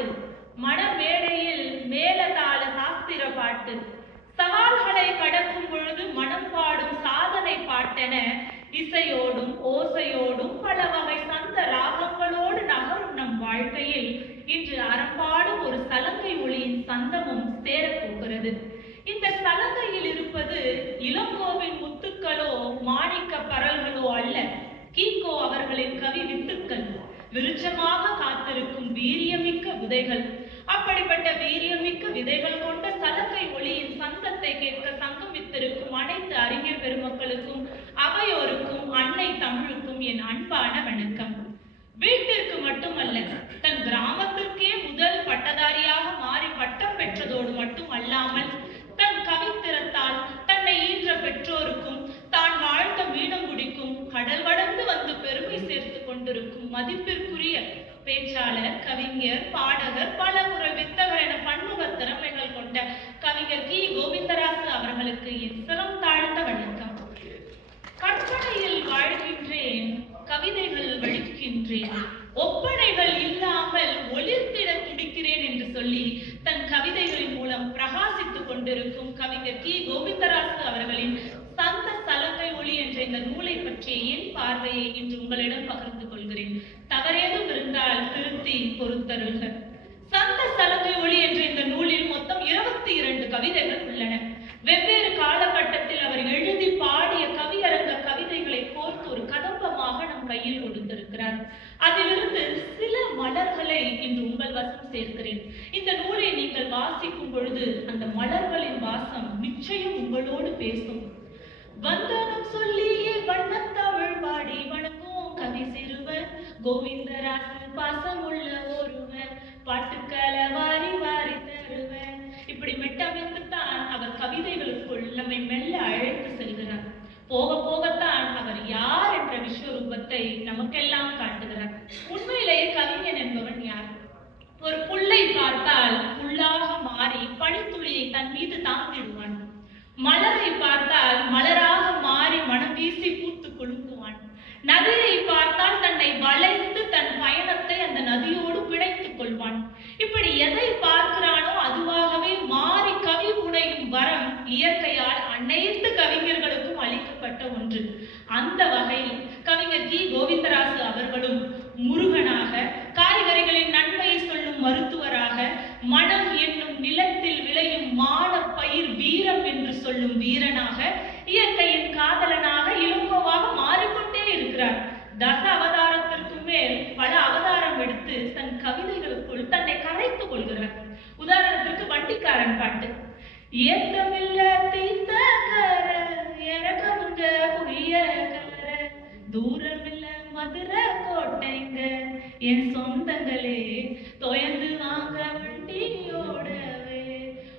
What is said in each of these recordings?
பாட்டு, மணமேடையில் மேலதாள சாஸ்திர பாட்டு, சவால்களை கடக்கும் பொழுது மனம் பாடும் சாதனை பாட்டென இசையோடும் ஓசையோடும் பல வகை சந்த ராகங்களோடு நகரும் நம் வாழ்க்கையில் இன்று அறம்பாடும் ஒரு சலங்கை ஒளியின் சந்தமும் சேரப்போகிறது. இந்த சலங்கையில் இருப்பது இளங்கோவின் முத்துக்களோ மாணிக்க பரல்களோ அல்ல, கீகோ அவர்களின் கவி வித்துக்கள், விருட்சமாக காத்திருக்கும் வீரியமிக்க விதைகள். அப்படிப்பட்ட வீரியமிக்க விதைகள் கொண்ட சலங்கை ஒளியின் சந்தத்தை கேட்க சங்கமித்திருக்கும் அனைத்து அறிஞர் பெருமக்களுக்கும் அவையோருக்கும் அன்னை தமிழுக்கும் என் அன்பான வணக்கம். வீட்டிற்கு மட்டுமல்ல, தன் கிராமத்திற்கே முதல் பட்டதாரியாக மாறி பட்டம் பெற்றதோடு மட்டும் அல்லாமல் தன் கவித்திறத்தால் தன்னை ஈன்ற பெற்றோருக்கும் தான் வாழ்ந்த மீனங்குடிக்கும் கடல் கடந்து வந்து பெருமை சேர்த்து கொண்டிருக்கும் மதிப்பிற்குரிய பேச்சாளர், கவிஞர், பாடகர், பலமுறை வித்தகர் என பன்முக திறமைகள் கொண்ட கவிஞர் கி. கோவிந்தராசு அவர்களுக்கு என் சிரம் தாழ்ந்த வணக்கம். கற்பனையில் வாழ்கின்றேன், கவிதைகள் வடிக்கின்றேன், ஒப்பனைகள் இல்லாமல் ஒளிர்த்திட துடிக்கிறேன் என்று சொல்லி தன் கவிதைகளின் மூலம் பிரகாசித்துக் கொண்டிருக்கும் கவிஞர் கி. கோவிந்தராசு அவர்களின் சந்த சலங்கை ஒளி என்ற இந்த நூலை பற்றிய என் பார்வையை இன்று உங்களிடம் பகிர்ந்து கொள்கிறேன். தவறேதும் இருந்தால் திருத்தி பொறுத்தருள்க. சந்த சலங்கை ஒளி என்ற இந்த நூலில் மொத்தம் 22 கவிதைகள் உள்ளன. வெவ்வேறு காலகட்டத்தில் அவர் எழுதி பாடிய கவியரங்க கவிதைகளை கோர்த்து ஒரு கதம்பமாக நம் கையில் கொடுத்திருக்கிறார். அதிலிருந்து சில மலர்களை இன்று உங்கள் வசம் சேர்க்கிறேன். இந்த நூலை நீங்கள் வாசிக்கும் பொழுது அந்த மலர்களின் வாசம் நிச்சயம் உங்களோடு பேசும். வந்தனம் சொல்லியே வண்ணத்தமிழ் பாடி வணங்கும் கவி சிறுவன் கோவிந்தராசு, பாசமுள்ள ஒருவன், பாட்டுக்களை வாரி வாரி தருவன். இப்படி மெட்டமைத்துத்தான் அவர் கவிதைகளுக்குள் நம்மை மெல்ல அழைத்து செல்கிறார். போக போகத்தான் அவர் யார் என்ற விஸ்வரூபத்தை நமக்கெல்லாம் காட்டுகிறார். உண்மையிலேயே கவிஞன் என்பவன் யார்? ஒரு புல்லை பார்த்தால் புல்லாக மாறி பனித்துளியை தன் மீது தாங்கிடுவான். மலரை பார்த்தால் மலராக மாறி மனம் வீசி பூத்து குலுங்குவான். நதியை பார்த்தால் தன்னை வளைத்து தன் பயணத்தை அந்த நதியோடு பிணைத்துக் கொள்வான். இப்படி எதை பார்க்கிறானோ அதுவாகவே மாறி கவி புனையும் வரம் இயற்கையால் அனைத்து கவிஞர்களுக்கும் அளிக்கப்பட்ட ஒன்று. அந்த வகையில் கவிஞர் கி. கோவிந்தராசு அவர்களும் முருகனாக, காய்கறிகளின் நன்மையை சொல்லும் மருத்துவராக, மனம் என்னும் நிலத்தில் விளையும் மான பயிர் வீரம் என்று சொல்லும் வீரனாக, இயற்கையின் காதலனாக, இளங்கோவாக மாறிக்கொண்டே இருக்கிறார். தச அவதாரத்திற்கு மேல் பல அவதாரம் எடுத்து தன் கவிதைகளுக்குள் தன்னை கரைத்துக் கொள்கிறார். உதாரணத்திற்கு வண்டிக்காரன் பாட்டு. ஏத்தமில்ல தீத்த கர இறக்கமுங்க புரிய கர, தூரமில்ல மதுரை கோட்டைங்க என் சொந்தங்களே, தொயந்து வாங்க வண்டியோடவே.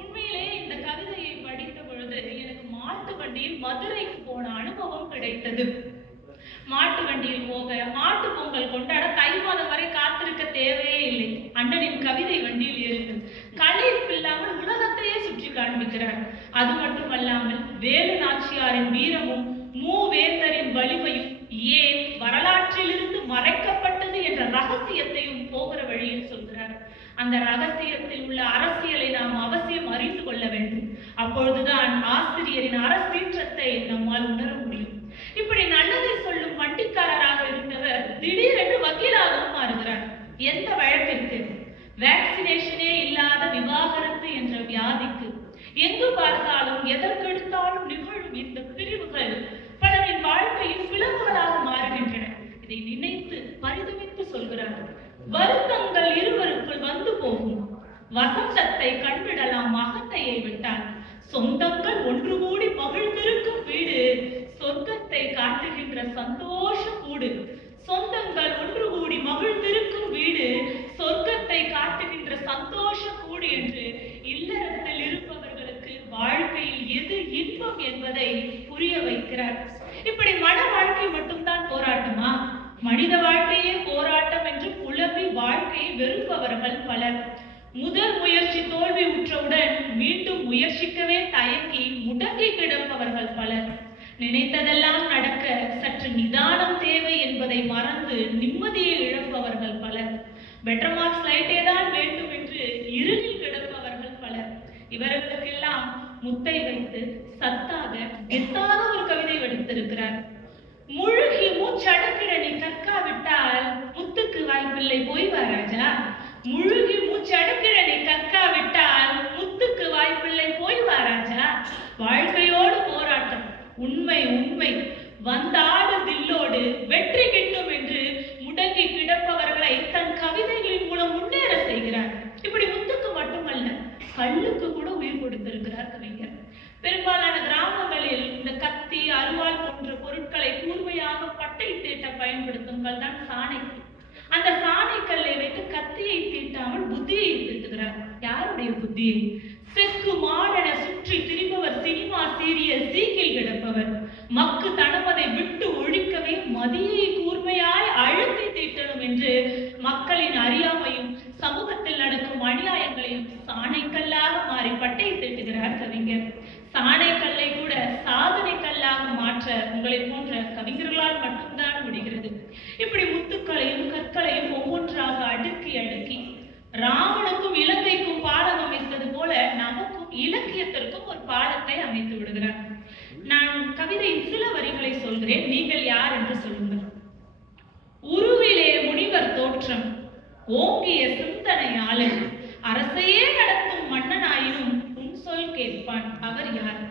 உண்மையிலே இந்த கவிதையை படித்த பொழுது எனக்கு மாட்டு வண்டியில் மதுரைக்கு போன அனுபவம் கிடைத்தது. மாட்டு வண்டியில் போக, மாட்டு பொங்கல் கொண்டாட தை மாதம் வரை காத்திருக்க தேவையே இல்லை. அண்ணனின் கவிதை வண்டியில் ஏறுங்கள். களைப்பு இல்லாமல் உலகத்தையே சுற்றி காண்பிக்கிறார். அது மட்டுமல்லாமல் வேலு நாச்சியாரின் வீரமும் மூவேந்தரின் வலிமையும் ஏன் வரலாற்றிலிருந்து மறைக்கப்பட்டது என்ற ரகசியத்தையும் போகிற வழியில் சொல்கிறார். அந்த ரகசியத்தில் உள்ள அரசியலை நாம் அவசியம் அறிந்து கொள்ள வேண்டும். அப்பொழுதுதான் ஆசிரியரின் அரசீற்றத்தை நம்மால் உணர முடியும். இப்படி நல்லதை சொல்லும் வண்டிக்காரராக இருந்தவர் திடீரென்று வக்கீலாகவும் மாறுகிறார். எந்த வழக்கிற்கு? வேக்சினேஷனே இல்லாத விவாகரத்து என்ற வியாதிக்கு. எங்கு பார்த்தாலும் எதற்கெடுத்தாலும் நிகழும் இந்த பிரிவுகள் பலரின் வாழ்க்கையில் பிளவுகளாக மாறுகின்றன. இதை நினைத்து பரிதவித்து சொல்கிறார். வருத்தங்கள் இருவருக்குள் வந்து போகும். வசந்தத்தை கண்டிடலாம் அகந்தையை விட்டால். சொந்தங்கள் ஒன்று கூடி மகிழ்ந்திருக்கும் வீடு சொர்க்கத்தை காட்டுகின்ற சந்தோஷ கூடு. சொந்தங்கள் ஒன்று கூடி மகிழ்ந்திருக்கும் வீடு சொர்க்கத்தை காட்டுகின்ற சந்தோஷ கூடு என்று இல்லறத்தில் இருப்பவர்களுக்கு வாழ்க்கையில் எது இன்பம் என்பதை புரிய வைக்கிறார். இப்படி மன வாழ்க்கை மட்டும்தான் போராட்டமா? மனித வாழ்க்கையே போராட்டம் என்று புலம்பி வாழ்க்கையை வெறுப்பவர்கள் பலர். முதல் முயற்சி தோல்வி உற்றவுடன் மீண்டும் முயற்சிக்கவே தயங்கி முடங்கி கிடப்பவர்கள் பலர். நினைத்ததெல்லாம் நடக்க சற்று நிதானம் தேவை என்பதை மறந்து நிம்மதியை இழப்பவர்கள் பலர். பெட்டர் மார்க்ஸ் லைட்டே தான் வேண்டும் இருளில் கிடப்பவர்கள் பலர். இவர்களுக்கெல்லாம் முத்தை வைத்து சத்தாக கெத்தாக ஒரு கவிதை வடித்திருக்கிறார். முழுகி மூச்சடக்கிட நீ கற்காவிட்டால் முத்துக்கு வாய்ப்பில்லை போய் வா ராஜா. முழுகி மூச்சடக்கிட நீ கற்காவிட்டால் முத்துக்கு வாய்ப்பில்லை போய் வா ராஜா. வாழ்க்கையோடு போராட்டம், உண்மை உண்மை, வந்தாடு தில்லோடு வெற்றி கிட்டும் என்று முடங்கி கிடப்பவர்களை தன் கவிதைகளின் மூலம் முன்னேற செய்கிறார். இப்படி முத்துக்கு மட்டுமல்ல, கல்லுக்கு கூட உயிர் கொடுத்திருக்கிறார் கவிஞர். பெரும்பாலான கிராமங்களில் இந்த கத்தி, அருவாள் போன்ற பொருட்களை கூர்மையாக பட்டை தீட்ட பயன்படுத்தும் கல் தான் சாணைக்கல். அந்த சாணைக்கல்லை வைத்து கத்தியை தீட்டாமல் புத்தியை தீட்டுகிறார். யாருடைய புத்தியை? செக்கு மாடென சுற்றி திரிபவர், சினிமா சீரியல் சீக்கில் கிடப்பவர். மக்கு தனமதை விட்டு ஒழிக்கவே மதியை கூர்மையாய் அழுத்தி தீட்டணும் என்று மக்களின் அறியாமையும் சமூகத்தில் நடக்கும் அநியாயங்களையும் சாணைக்கல்லாக மாறி பட்டை தீட்டுகிறார் கவிஞர். சாணைக்கல்லை கூட சாதனை கல்லாக மாற்ற உங்களை போன்ற கவிஞர்களால் மட்டும்தான் முடிகிறது. இப்படி முத்துக்களையும் கற்களையும் ஒவ்வொன்றாக அடுக்கி அடுக்கி ராவனுக்கும் இலங்கைக்கும் பாடம் அமைத்தது போல நமக்கும் இலக்கியத்திற்கும் ஒரு பாடத்தை அமைத்து விடுகிறார். நான் கவிதையின் சில வரிகளை சொல்கிறேன், நீங்கள் யார் என்று சொல்லுங்கள். உருவிலே முனிவர் தோற்றம், ஓங்கிய சிந்தனையாளர், அரசையே நடத்தும் மன்னனாயினும் உன் சொல் கேட்பான், அவர் யார்?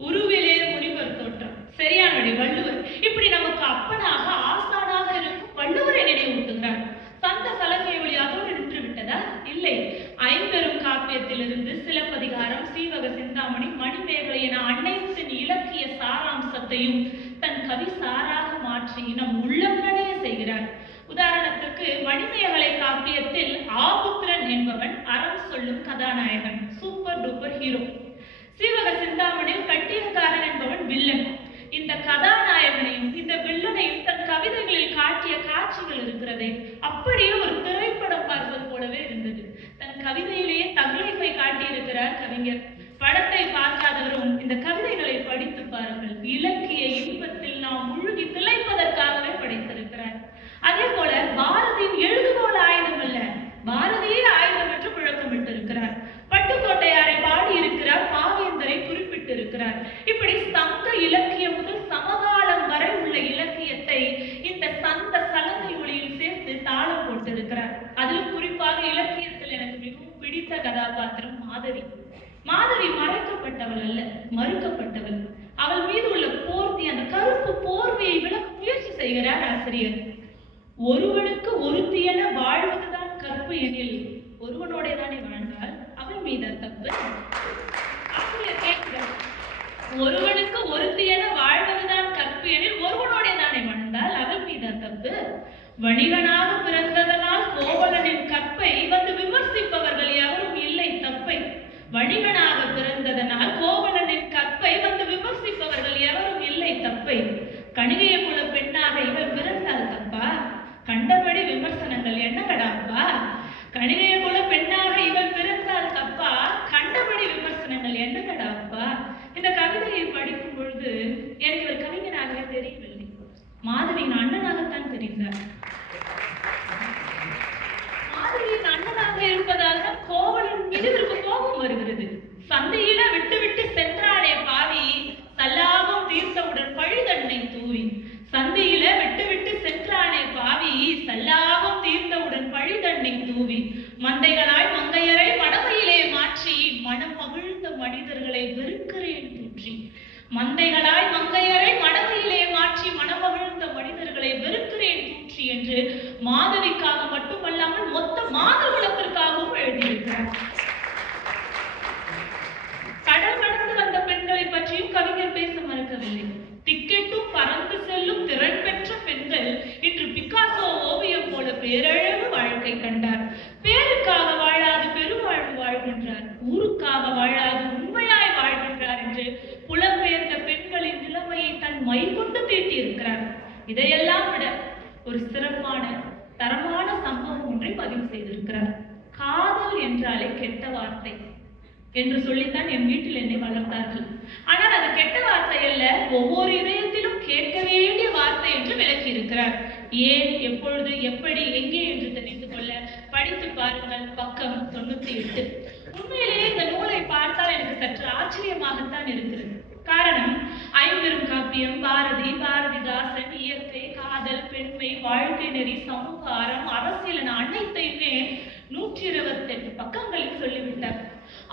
உருவிலே முனிவர் தோற்றம், சரியான விடை வள்ளுவர். இப்படி நமக்கு அப்பனாக ஆசானாக இருக்கும் வள்ளுவரை நினைவூட்டுகிறார். சந்த சலங்கை ஒளி அதோடு நின்று விட்டதா? இல்லை. ஐம்பெரும் காப்பியத்திலிருந்து சிலப்பதிகாரம், சீவக சிந்தாமணி, மணிமேகலை என அனைத்தின் இலக்கிய சாராம்சத்தையும் தன் கவி சாராக மாற்றி நம் உள்ளம் நடைய செய்கிறார். உதாரணத்துக்கு மணிமேகலை காப்பியத்தில் ஆபுத்திரன் என்பவன் அறம் சொல்லும் கதாநாயகன், சூப்பர் டூப்பர் ஹீரோ. சீவக சிந்தாமணியில் கட்டியக்காரன் என்பவன் வில்லன். இந்த கதாநாயகனையும் இந்த வில்லனையும் தன் கவிதைகளில் காட்டிய காட்சிகள் இருக்கிறதே அப்படியே ஒரு திரைப்படம் பார்ப்பது போலவே இருந்தது. தன் கவிதையிலேயே தகவலை காட்டியிருக்கிறார் கவிஞர். படத்தை பார்க்காதவரும் இந்த கவிதைகளை படித்து பாருங்கள். இலக்கிய இன்பத்தில் நாம் முழுகி திளைப்பதற்காகவே படைத்திருக்கிறார். அதே போல பாரதியின் எழுதுகோள் ஆயுதம் அல்ல, பாரதியே ஆயுதம் என்று முழக்கமிட்டிருக்கிறார். பட்டுக்கோட்டையாரை பாடி இருக்கிறார், பாவேந்தரை குறிப்பிட்டிருக்கிறார். இப்படி சங்க இலக்கியம் முதல் சமகாலம் வரை உள்ள இலக்கியத்தை இந்த சந்த சலங்கை ஒளியில் சேர்த்து தாளம் போட்டிருக்கிறார். அதிலும் குறிப்பாக இலக்கியத்தில் எனக்கு மிகவும் பிடித்த கதாபாத்திரம் மாதவி. மாதவி மறைக்கப்பட்டவள் அல்ல, மறுக்கப்பட்டவள். அவள் மீது உள்ள போர்த்தி, அந்த கருப்பு போர்வையை விளக்க முயற்சி செய்கிறார் ஆசிரியர். ஒருவனுக்கு ஒருத்தியென வாழ்வதுதான் கற்பு எனில் ஒருவனோட தானே வாழ்ந்தால் அவள் மீது தப்பு. ஆசிரியர் கேட்கிறார், ஒருவனுக்கு ஒருத்தியென வாழ்வதுதான் கற்பு எனில் ஒருவனோட தானே வாழ்ந்தால் அவள் மீது தப்பு. வணிகனாக பிறந்ததனால் கோவலனின் கற்பை வந்து விமர்சிப்பவர்கள் எவரும் இல்லை தப்பை. வணிகனாக பிறந்ததனால் கோவலனின் கற்பை வந்து விமர்சிப்பவர்கள் எவரும் இல்லை தப்பை. கணிகைய குல பெண்ணாக இவள் பிறந்தால் தப்பா? கண்டபடி விமர்சனங்கள் என்னங்கடாப்பா? கணிகைய குல பெண்ணாக இவள் பிறந்தால் தப்பா? கண்டபடி விமர்சனங்கள் என்னங்கடாப்பா? இந்த கவிதையை படிக்கும் பொழுது எனக்கு ஒரு கவிஞனாகவே தெரியவில்லை, மாதவியின் அண்ணனாகத்தான் தெரிந்தார். மாதவியின் அண்ணனாக இருப்பதால் தான் கோவலன் மீது இவருக்கு கோபம் வருகிறது. சந்தையில விட்டு விட்டு சென்றானே பாவி, சல்லாபம் தீர்த்தவுடன் பழிதன்னை தூவி. சந்தையில விட்டு விட்டு சென்றானே பாவி, சல்லாபம் தீர்த்தவுடன் பழிதன்னை தூவி. மந்தைகளாய் மங்கையரை மடமையிலே மாற்றி மனம் மகிழ்ந்த மனிதர்களை வெறுக்கிறேன் தூற்றி. மந்தைகளாய் மங்கையரை மடமையிலே மாற்றி மனமகிழ்ந்த மனிதர்களை வெறுக்கிறேன் தூற்றி என்று மாதவிக்காக மட்டுமல்லாமல் மொத்த மாதகுலத்திற்காகவும் எழுதியிருக்கிறார். கடல் கடந்து வந்த பெண்களை பற்றியும் கவிஞர் பேச மறுக்கவில்லை. திக்கெட்டும் பறந்து செல்லும் திறன் பெற்ற பெண்கள் இன்று பிகாசோ ஓவியம் போல பேரழகு வாழ்க்கை கண்டார். பேருக்காக வாழாது பெருவாழ்வு வாழ்கின்றார், ஊருக்காக வாழாது உண்மையாய் வாழ்கின்றார் என்று புலம்பெயர்ந்த பெண்களின் நிலைமையை தன் மை கொண்டு தீட்டியிருக்கிறார். இதையெல்லாம் விட ஒரு சிறப்பான தரமான சம்பவம் ஒன்றை பதிவு செய்திருக்கிறார். காதல் என்றாலே கெட்ட வார்த்தை என்று சொல்லித்தான் என் வீட்டில் என்னை வளர்த்தார்கள். ஆனால் அது கெட்ட வார்த்தை அல்ல, ஒவ்வொரு இதயத்திலும் கேட்க வேண்டிய வார்த்தை என்று விளக்கி இருக்கிறார். ஏன், எப்பொழுது, எப்படி, எங்கே என்று தெரிந்து கொள்ள படித்து பாருங்கள். பக்கம் 98. உண்மையிலேயே இந்த நூலை பார்த்தால் எனக்கு சற்று ஆச்சரியமாகத்தான் இருக்கிறது. காரணம், ஐம்பெரும் காப்பியம், பாரதி, பாரதிதாசன், இயற்கை, காதல், பெண்மை, வாழ்க்கை நெறி, சமூக அறம், அரசியல் என அனைத்தையுமே 128 பக்கங்களில் சொல்லிவிட்டார்.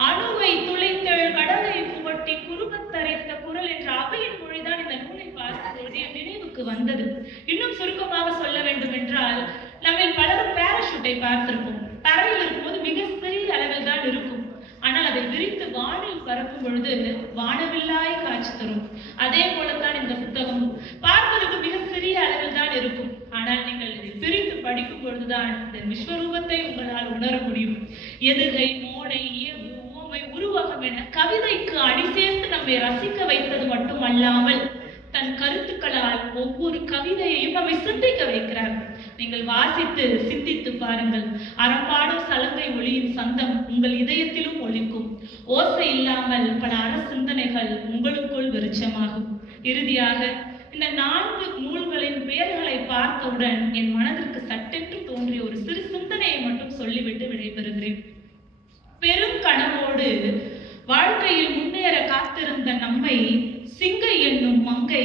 அணுவை துளைத்தல், கடலை புகட்டி, குறுகத்தரைத்த குரல் என்ற அவையின் மொழிதான் இந்த நூலை பார்க்கும்போது என் நினைவுக்கு வந்தது. இன்னும் சுருக்கமாக சொல்ல வேண்டும் என்றால், நம்ம பலரும் பேராஷூட்டை பார்த்திருப்போம். தரையில் இருக்கும்போது மிக சிறிய அளவில் தான் இருக்கும். ஆனால் அதை விரித்து வானில் பறக்கும் பொழுது வானவில்லாய் காட்சி தரும். அதே போலத்தான் இந்த புத்தகம் பார்ப்பதற்கு மிக சிறிய அளவில் தான் இருக்கும். ஆனால் நீங்கள் இதை பிரித்து படிக்கும் பொழுதுதான் இந்த விஸ்வரூபத்தை உங்களால் உணர முடியும். எதுகை, மோடை, இயல்பு, உவமை, உருவகம் என கவிதைக்கு அணி சேர்த்து நம்மை ரசிக்க வைத்தது மட்டுமல்லாமல் தன் கருத்துக்களால் ஒவ்வொரு கவிதையையும் நம்மை சிந்திக்க வைக்கிறார். நீங்கள் வாசித்து சிந்தித்து பாருங்கள். அறப்பாடும் சலங்கை ஒளியின் சந்தம் உங்கள் இதயத்திலும் ஒலிக்கும். ஓசை இல்லாமல் பல அற சிந்தனைகள் உங்களுக்குள் விருட்சமாகும். இறுதியாக இந்த 4 நூல்களின் பெயர்களை பார்த்தவுடன் என் மனதிற்கு சட்டென்று தோன்றிய ஒரு சிறு சிந்தனையை மட்டும் சொல்லிவிட்டு விடைபெறுகிறேன். பெரும் கனவோடு வாழ்க்கையில் முன்னேற காத்திருந்த நம்மை சிங்கை என்னும் மங்கை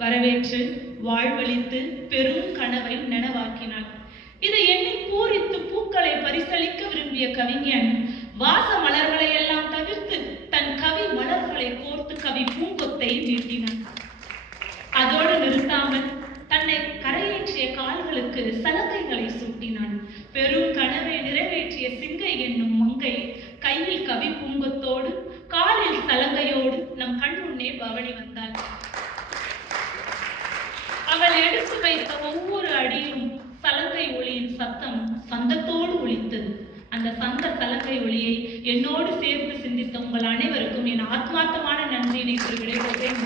வரவேற்று வாழ்வழித்து பெரும் கனவை நனவாக்கினாள். இதை எண்ணி பூரித்து பூக்களை பரிசளிக்க விரும்பிய கவிஞன் வாச மலர்களை எல்லாம் தவிர்த்து தன் கவி மலர்களை கோர்த்து கவி பூங்கொத்தை நீட்டினான். அதோடு நிறுத்தாமல் தன்னை கரையேற்றிய கால்களுக்கு சலங்கைகளை சூட்டினான். பெரும் கனவை நிறைவேற்றிய சிங்கை என்னும் மங்கை கையில் கவி பூங்கொத்தோடு காலில் சலங்கையோடு நம் கண் முன்னே பவனி வந்தாள். அவள் எடுத்து வைத்த ஒவ்வொரு அடியும் சலங்கை ஒளியின் சத்தம் சந்தத்தோடு ஒலித்தது. அந்த சந்த சலங்கை ஒளியை என்னோடு சேர்த்து சிந்தித்த உங்கள் அனைவருக்கும் என் ஆத்மார்த்தமான நன்றியினை விடைபெறுகிறேன்.